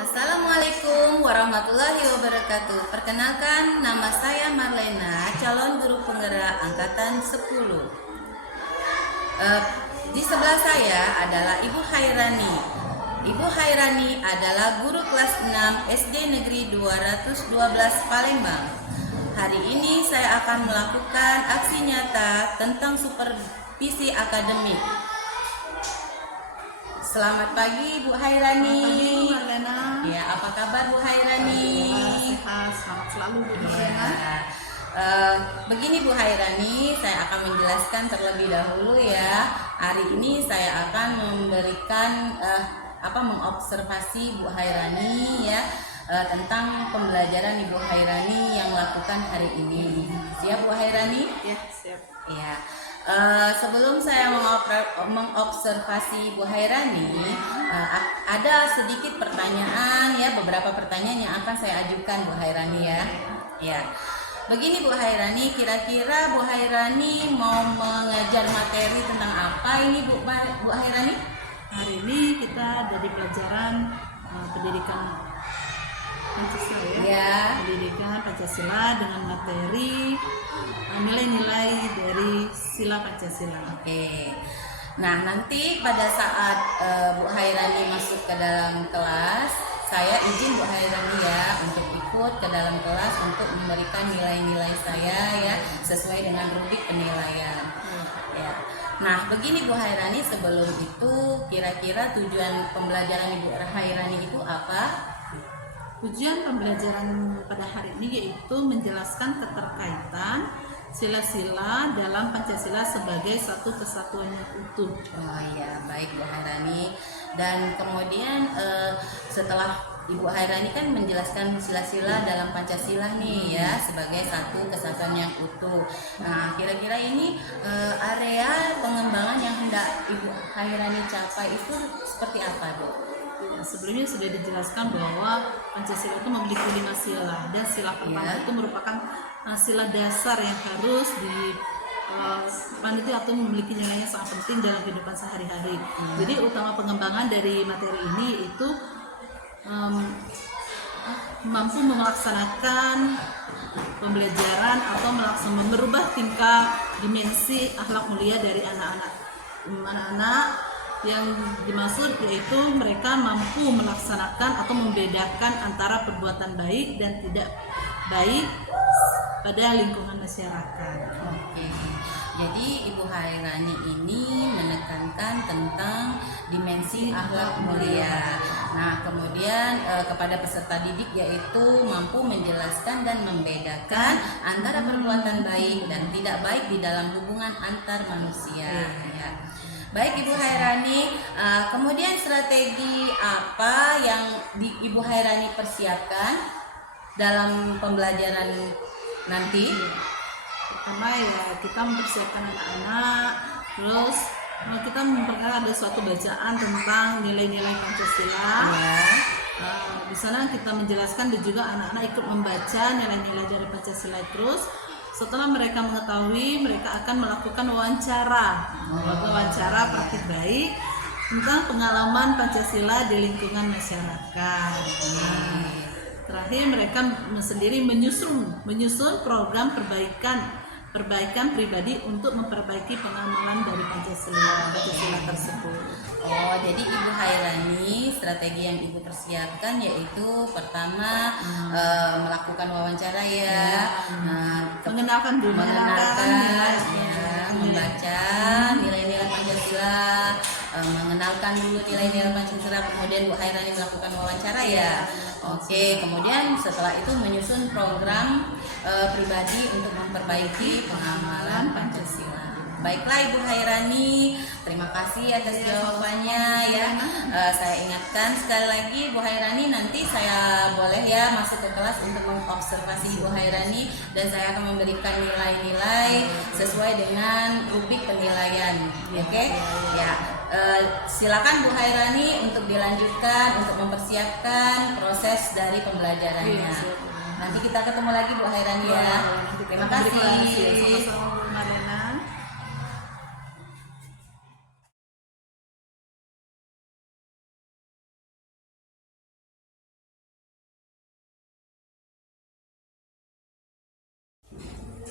Assalamualaikum warahmatullahi wabarakatuh. Perkenalkan, nama saya Marlena, calon guru penggerak angkatan 10. Di sebelah saya adalah Ibu Hairani. Ibu Hairani adalah guru kelas 6 SD Negeri 212 Palembang. Hari ini saya akan melakukan aksi nyata tentang supervisi akademik. Selamat pagi Bu Hairani. Selamat pagi Marlena. Ya, apa kabar Bu Hairani? Sehat, selamat selalu Bu Marlena. Begini Bu Hairani, saya akan menjelaskan terlebih dahulu ya. Hari ini saya akan memberikan mengobservasi Bu Hairani ya tentang pembelajaran Ibu Hairani yang lakukan hari ini. Siap Bu Hairani? Ya, siap. Ya. Sebelum saya mengobservasi Bu Hairani, ada sedikit pertanyaan ya, beberapa pertanyaan yang akan saya ajukan Bu Hairani ya. Ya. Begini Bu Hairani, kira-kira Bu Hairani mau mengajar materi tentang apa ini Bu Hairani? Hari ini kita ada di pelajaran pendidikan Pancasila ya. Pendidikan Pancasila dengan materi nilai-nilai dari sila Pancasila. Oke. Nah, nanti pada saat Bu Hairani masuk ke dalam kelas, saya izin Bu Hairani ya untuk ikut ke dalam kelas untuk memberikan nilai-nilai saya ya sesuai dengan rubrik penilaian. Ya. Nah, begini Bu Hairani, sebelum itu kira-kira tujuan pembelajaran Ibu Hairani itu apa? Tujuan pembelajaran pada hari ini yaitu menjelaskan keterkaitan sila-sila dalam Pancasila sebagai satu kesatuan yang utuh. Oh iya, baik Bu Hairani. Dan kemudian setelah Ibu Hairani kan menjelaskan sila-sila dalam Pancasila nih ya sebagai satu kesatuan yang utuh. Nah, kira-kira ini area pengembangan yang hendak Ibu Hairani capai itu seperti apa, Bu? Ya, sebelumnya sudah dijelaskan bahwa Pancasila itu memiliki 5 sila dan sila pertama itu merupakan sila dasar yang harus dipanditi atau memiliki nilainya sangat penting dalam kehidupan sehari-hari. Jadi utama pengembangan dari materi ini itu mampu melaksanakan pembelajaran atau merubah tingkah dimensi akhlak mulia dari anak-anak yang dimaksud yaitu mereka mampu melaksanakan atau membedakan antara perbuatan baik dan tidak baik pada lingkungan masyarakat. Oke. Jadi Ibu Hairani ini menekankan tentang dimensi akhlak mulia. Nah, kemudian kepada peserta didik yaitu mampu menjelaskan dan membedakan antara perbuatan baik dan tidak baik di dalam hubungan antar manusia. Ya. Baik Ibu Hairani, kemudian strategi apa yang Ibu Hairani persiapkan dalam pembelajaran nanti? Pertama ya kita mempersiapkan anak-anak, terus kita memperkenalkan ada suatu bacaan tentang nilai-nilai Pancasila. Ya. Di sana kita menjelaskan dan juga anak-anak ikut membaca nilai-nilai dari Pancasila terus. Setelah mereka mengetahui, mereka akan melakukan wawancara praktik baik tentang pengalaman Pancasila di lingkungan masyarakat. Terakhir mereka sendiri menyusun program perbaikan pribadi untuk memperbaiki pengamalan dari Pancasila tersebut. Oh, jadi Ibu Hairani strategi yang Ibu persiapkan yaitu pertama melakukan wawancara ya. Nah, Mengenalkan dulu, mengenalkan nilai. ya, membaca nilai-nilai Pancasila, mengenalkan dulu nilai-nilai Pancasila, kemudian Bu Hairani melakukan wawancara ya. Oke, kemudian setelah itu menyusun program pribadi untuk memperbaiki pengamalan Pancasila. Baiklah Ibu Hairani, terima kasih atas jawabannya ya. Saya ingatkan sekali lagi Bu Hairani, nanti saya boleh ya masuk ke kelas untuk mengobservasi Ibu Hairani dan saya akan memberikan nilai-nilai sesuai dengan rubrik penilaian. Oke? Ya. Silakan Bu Hairani untuk dilanjutkan untuk mempersiapkan proses dari pembelajarannya. Nanti kita ketemu lagi Bu Hairani ya. Terima kasih. Sama-sama Bu Mariana.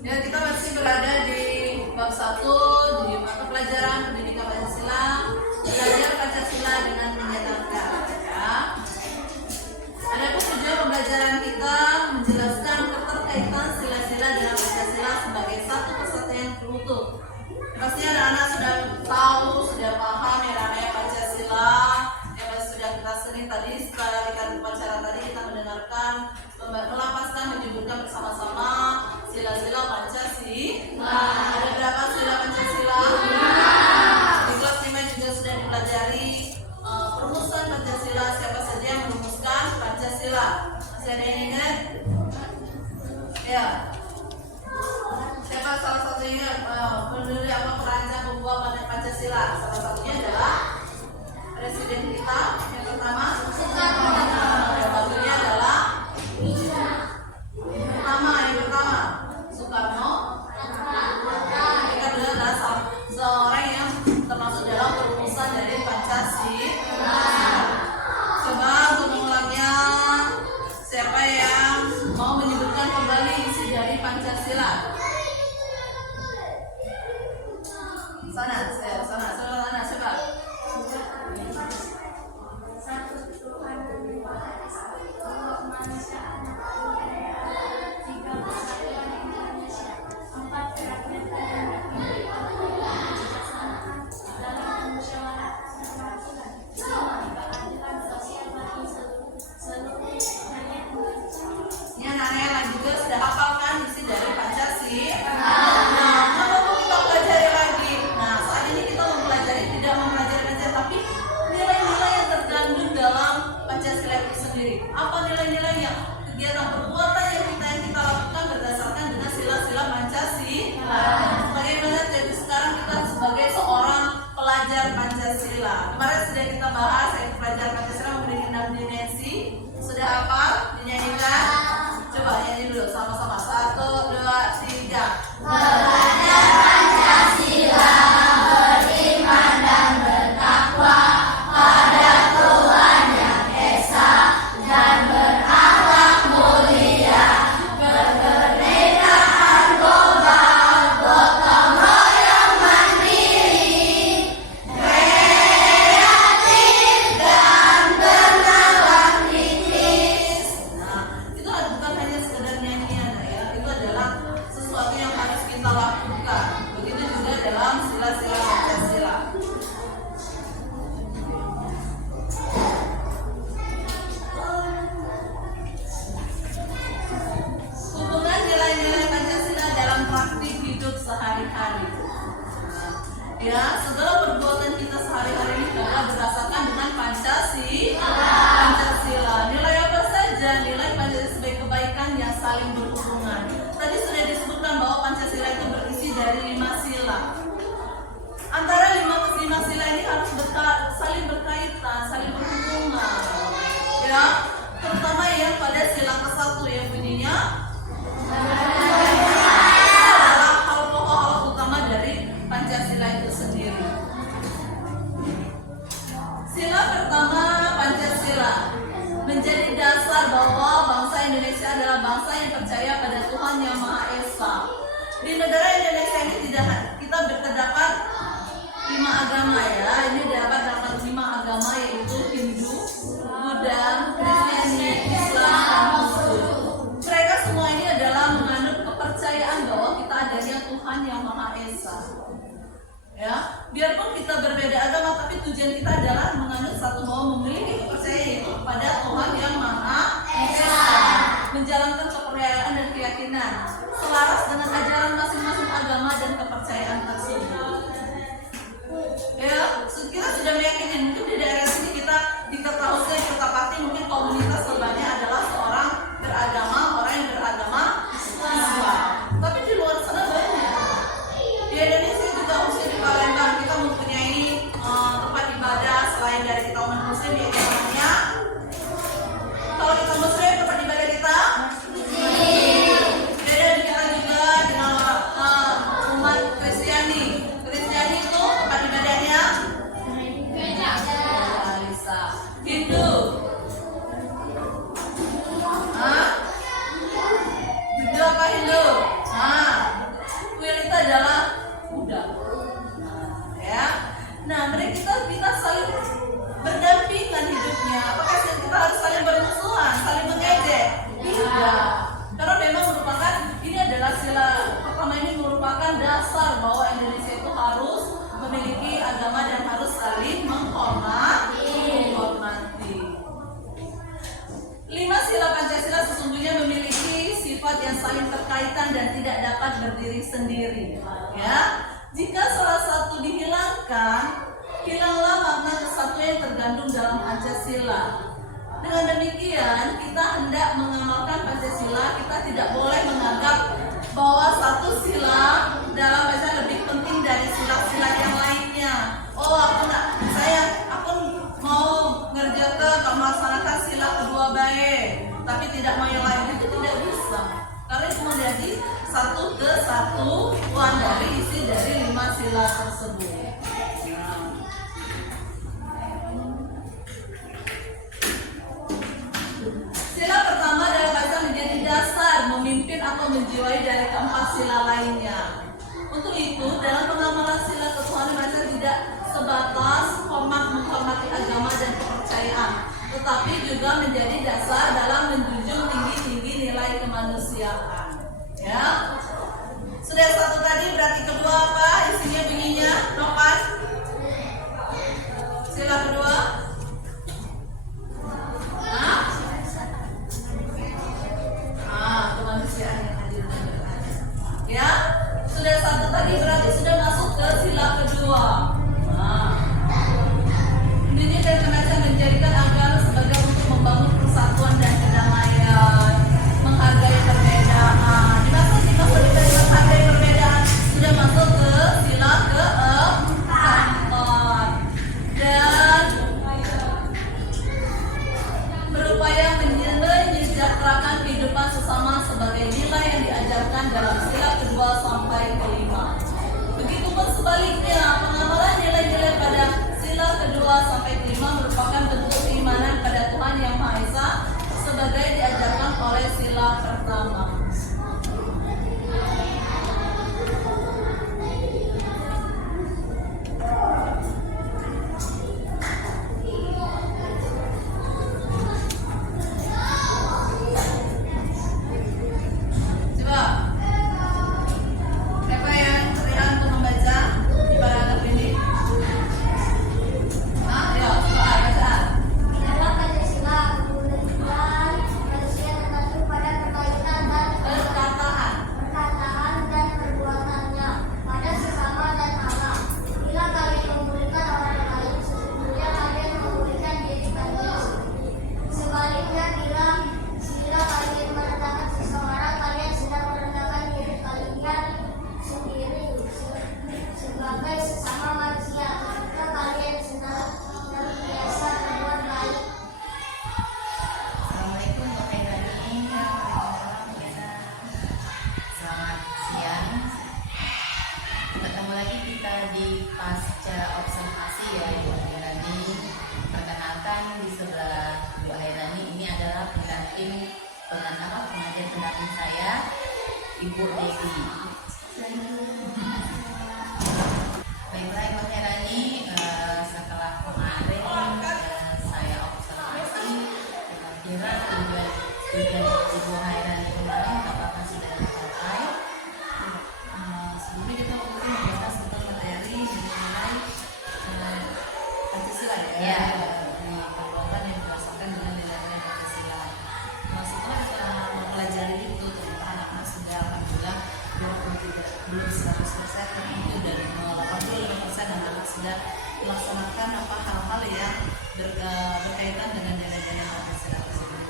Ya, kita masih berada di bab 1 di mata pelajaran pendidikan Pancasila, belajar Pancasila dengan menyenangkan ya. Adapun tujuan pembelajaran kita menjelaskan keterkaitan sila-sila dengan Pancasila sebagai satu kesatuan utuh. Pasti anak-anak sudah tahu, sudah paham ya namanya Pancasila. Ya, sudah kita sering tadi setelah kita upacara tadi kita mendengarkan melapaskan menyebutkan bersama-sama sila-sila Pancasila. Ada berapa sila Pancasila? Di kelas 5 juga sudah dipelajari perumusan Pancasila, siapa saja yang merumuskan Pancasila. Masih ada yang ingat? Ya. Siapa salah satunya pendiri apa perancang pembuat Pancasila? Salah satunya adalah presiden kita yang pertama. Yang satunya adalah yang pertama Soekarno. Mereka adalah seorang yang termasuk dalam perumusan dari Pancasila. Coba untuk mengulangnya, siapa yang mau menyebutkan kembali isi dari Pancasila? Sana, coba. Ini anak-anak yang lain juga sudah hafal kan isi dari Pancasila. Nah, kalau kita pelajari lagi. Nah, saat ini kita mempelajari tidak mempelajari Pancasila, tapi nilai-nilai yang terkandung dalam Pancasila itu sendiri. Apa nilai-nilainya? Kegiatan perbuatan yang kita lakukan berdasarkan dengan sila-sila Pancasila. Bagaimana jadi sekarang kita sebagai seorang pelajar Pancasila. Kemarin sudah kita bahas yang pelajar Pancasila memiliki 6 dimensi. Sudah hafal? Dinyanyikan? Coba nyanyi dulu sama-sama. 1, 2, 3. Belajar Pancasila, beriman dan bertakwa pada Tuhan Yang Esa dan berakhlak mulia, kemerdekaan global, gotong royong mandiri, kreatif dan bernalar kritis. Nah, itu bukan hanya sekedar nyanyian ya, itu adalah sesuatu yang harus kita lakukan. Begitu juga dalam sila-sila Pancasila. Hubungan nilai-nilai Pancasila dalam praktik hidup sehari-hari. Ya, segala perbuatan kita sehari-hari ini adalah berdasarkan dengan Pancasila. Nilai apa saja? Nilai Pancasila sebagai kebaikan yang saling berhubungan. Tadi sudah disebutkan bahwa Pancasila itu berisi dari 5 sila. Antara 5 sila ini harus saling berkaitan, saling berhubungan. Ya, terutama yang pada sila ke-1 yang bunyinya adalah hal pokok, hal utama dari Pancasila itu sendiri. Sila pertama Pancasila menjadi dasar bahwa bangsa Indonesia adalah bangsa yang percaya pada Tuhan Yang Maha Esa. Di negara Indonesia ini kita terdapat 5 agama ya. Ini dapat 5 agama yaitu Hindu, tujuan kita adalah menganut satu bahwa memiliki kepercayaan itu kepada Tuhan yang Maha Esa, menjalankan kepercayaan dan keyakinan selaras dengan ajaran masing-masing agama dan kepercayaan tersebut. Ya, kita sudah meyakini mungkin di daerah sini kita di Kertahus dan Kertapati mungkin komunitas terbanyak adalah seorang orang yang beragama Islam. Tapi di luar sana banyak. Di Indonesia juga khususnya di Palembang kita mempunyai tempat ibadah selain dari kita umat Muslim yaitu namanya. Kalau kita Muslim tempat ibadah kita beda kita juga dengan umat Kristiani. Kristiani itu tempat ibadahnya Hindu. Hindu apa Hindu? Kuil itu adalah Buddha. Ya. Nah, mereka kita saling berdampingan hidupnya. Apakah kita harus saling bermusuhan, saling mengejek? Tidak. Karena memang merupakan ini adalah sila pertama, ini merupakan dasar bahwa Indonesia itu harus memiliki agama dan harus saling menghormati. 5 sila Pancasila sesungguhnya memiliki sifat yang saling terkaitan dan tidak dapat berdiri sendiri. Ya, jika salah satu dihilangkan, hilanglah makna kesatuan yang tergandung dalam Pancasila. Dengan demikian, kita hendak mengamalkan Pancasila, kita tidak boleh menganggap bahwa satu sila dalam Pancasila lebih penting dari sila-sila yang lainnya. Oh, aku mau ngerjakan atau melaksanakan sila kedua baik, tapi tidak mau yang lain, itu tidak bisa. Karena itu menjadi satu kesatuan dari isi dari 5 sila tersebut. Sila pertama dalam bahasa menjadi dasar, memimpin atau menjiwai dari keempat sila lainnya. Untuk itu, dalam pengamalan sila ketuhanan bahasa tidak sebatas menghormati agama dan kepercayaan, tetapi juga menjadi dasar dalam menjunjung tinggi-tinggi nilai kemanusiaan. Ya, sudah satu tadi, berarti kedua apa isinya bunyinya? Nopan? Sila kedua? Kemanusiaan yang adil dan beradab. Ya, sudah satu tadi berarti sudah masuk ke sila kedua. Mendidik dan mengajar menjadikan agama sebagai untuk membangun persatuan dan kedamaian, menghargai perbedaan. Dimaksud dari menghargai perbedaan sudah masuk ke sila keempat. Dan berupaya menyejahterakan kehidupan sesama sebagai nilai yang diajarkan dalam sila kedua sampai kelima. Begitupun sebaliknya, pengamalan nilai-nilai pada sila kedua sampai kelima merupakan bentuk keimanan pada Tuhan Yang Maha Esa sebagai diajarkan oleh sila pertama. pendamping saya, Ibu Devi. Baiklah Ibu Herani, setelah kemarin saya observasi, kira-kira tujuan Ibu Herani kemarin apakah sudah tercapai? Sebelumnya kita mungkin membahas tentang materi mengenai Pancasila ya. Iya. Di perbuatan yang berdasarkan dengan nilai-nilai Pancasila. Nah, setelah kita mempelajari itu, ternyata anak-anak sudah alhamdulillah walaupun belum 100%, tapi itu dari 85% anak-anak sudah melaksanakan hal-hal yang berkaitan dengan nilai-nilai Pancasila tersebut.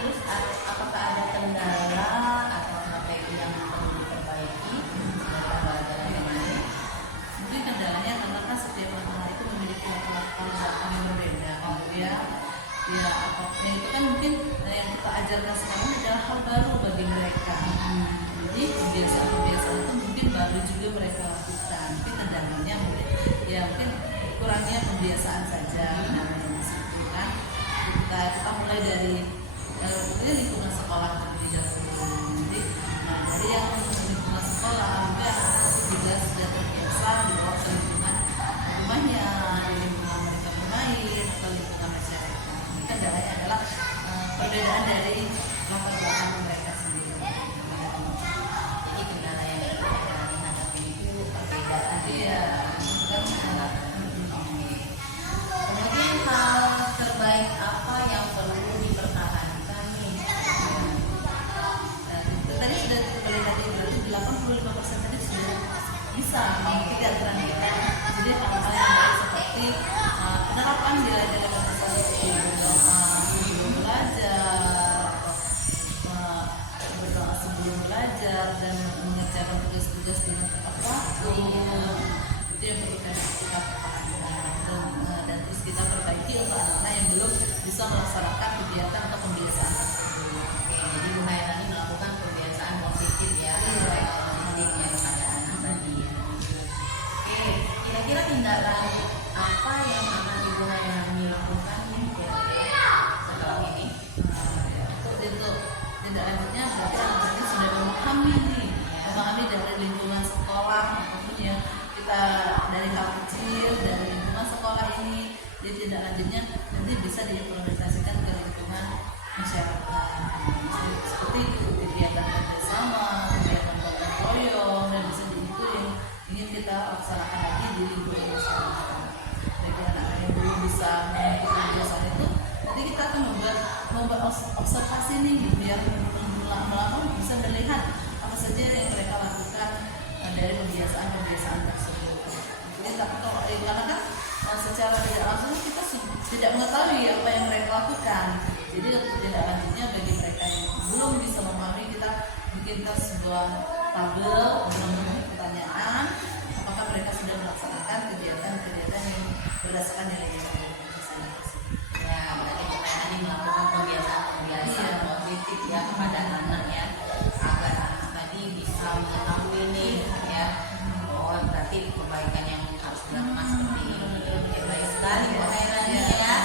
Terus apakah ada kendala atau KPI yang perlu diperbaiki dalam yang lain? Mungkin kendalanya karena kan setiap anak itu memiliki latar belakang yang berbeda. Ya, itu kan mungkin yang kita ajarkan sekarang adalah hal baru bagi mereka. Jadi kebiasaan-kebiasaan itu mungkin baru juga mereka lakukan. Tapi kendalanya mungkin kurangnya pembiasaan saja. Namanya masih kan. Kita mulai dari lingkungan sekolah terlebih dahulu. Jadi dari yang lingkungan sekolah, mungkin anak-anak juga sudah terbiasa di bawah lingkungan rumahnya, di lingkungan mereka bermain atau lingkungan masyarakat. Ini kendalanya adalah perbedaan dari latar belakang mereka sendiri. Jadi kendala yang kita hadapi itu perbedaan. Iya, kan salah. Kemudian hal terbaik apa yang perlu dipertahankan nih? Nah, itu tadi sudah kembali tadi berarti 85% tadi sudah bisa mengikuti aturan kita. Jadi hal-hal yang baik seperti penerapan nilai-nilai Pancasila seperti sebelum belajar, berdoa sebelum belajar dan mengerjakan tugas-tugas dengan tepat waktu. Itu yang perlu kita pertahankan dan terus kita perbaiki untuk anak-anak yang belum bisa melaksanakan kegiatan atau pembiasaan tersebut. Oke, jadi Bu Hairani melakukan kebiasaan positif ya, positif ya kepada anak tadi. Oke, kira-kira tindak lanjut apa yang akan Ibu Hairani lakukan nih kira-kira setelah ini? Untuk tindak lanjutnya berarti anak-anaknya sudah memahami dari lingkungan sekolah ataupun yang kita dari hal kecil dari lingkungan sekolah ini. Jadi tindak lanjutnya nanti bisa diimplementasikan ke lingkungan masyarakat. Seperti kegiatan kerjasama, kegiatan gotong royong, dan bisa itu yang ingin kita laksanakan lagi di lingkungan masyarakat. Bagi anak-anak yang belum bisa mengikuti kebiasaan itu, nanti kita akan membuat observasi nih biar melakukan bisa melihat apa saja yang mereka lakukan dari pembiasaan tersebut. Jadi kalau karena kan secara tidak langsung kita tidak mengetahui apa yang mereka lakukan. Jadi tidak lanjutnya bagi mereka yang belum bisa memahami, kita bikinkan sebuah tabel dengan pertanyaan apakah mereka sudah melaksanakan kegiatan-kegiatan yang berdasarkan nilai-nilai Pancasila tersebut. Ya, berarti Bu Hairani melakukan kebiasaan positif ya kepada anak ya, agar anak tadi bisa mengetahui nih ya, oh berarti kebaikan yang harus dilakukan seperti ini. Oke, baik sekali Bu Hairani ya.